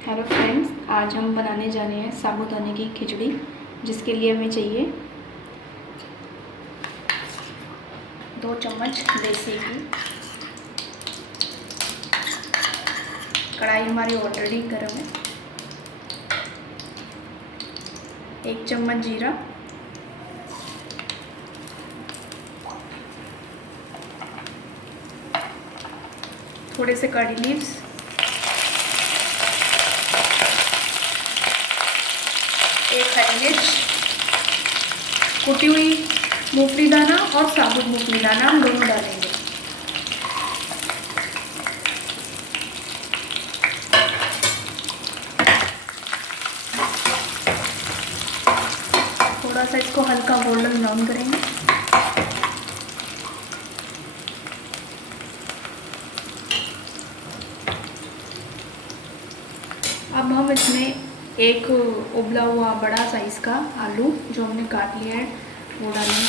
Hello friends, आज हम बनाने जा रहे हैं साबूदाने की खिचड़ी, जिसके लिए हमें चाहिए 2 चम्मच देसी घी। कढ़ाई हमारी ऑलरेडी गर्म है। 1 चम्मच जीरा, थोड़े से कड़ी लीव्स, एक हरी मिर्च, कुटी हुई मूंगफली दाना और साबुत मूंगफली दाना हम दोनों डालेंगे। थोड़ा सा इसको हल्का गोल्डन ब्राउन करेंगे। अब हम इसमें एक उबला हुआ बड़ा साइज़ का आलू जो हमने काट लिया है वो डालेंगे।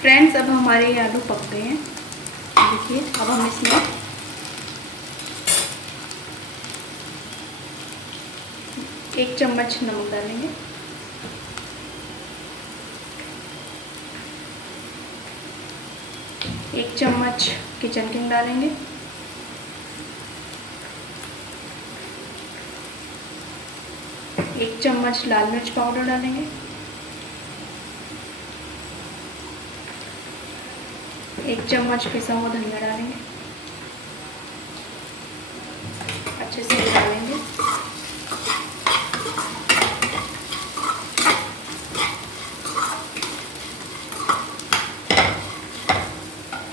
फ्रेंड्स, अब हमारे ये आलू पक गए हैं। देखिए, अब हम इसमें 1 चम्मच नमक डालेंगे, 1 चम्मच किचन किंग डालेंगे, 1 चम्मच लाल मिर्च पाउडर डालेंगे, 1 चम्मच पिसा हुआ धनिया डालेंगे, अच्छे से मिलाएंगे।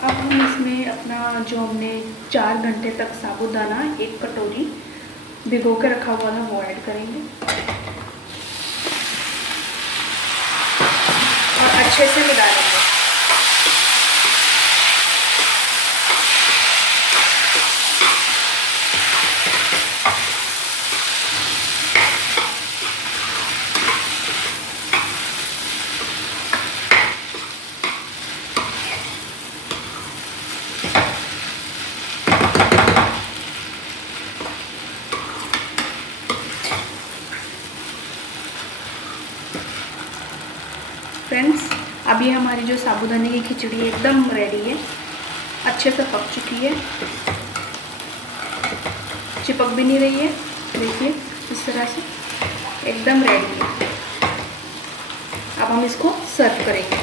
अब हम इसमें अपना जो हमने 4 घंटे तक साबूदाना 1 कटोरी भिगो के रखा हुआ था वो ऐड करेंगे और अच्छे से मिला लेंगे। फ्रेंड्स, अभी हमारी जो साबूदाने की खिचड़ी एकदम रेडी है, अच्छे से पक चुकी है, चिपक भी नहीं रही है। देखिए, इस तरह से एकदम रेडी है। अब हम इसको सर्व करेंगे।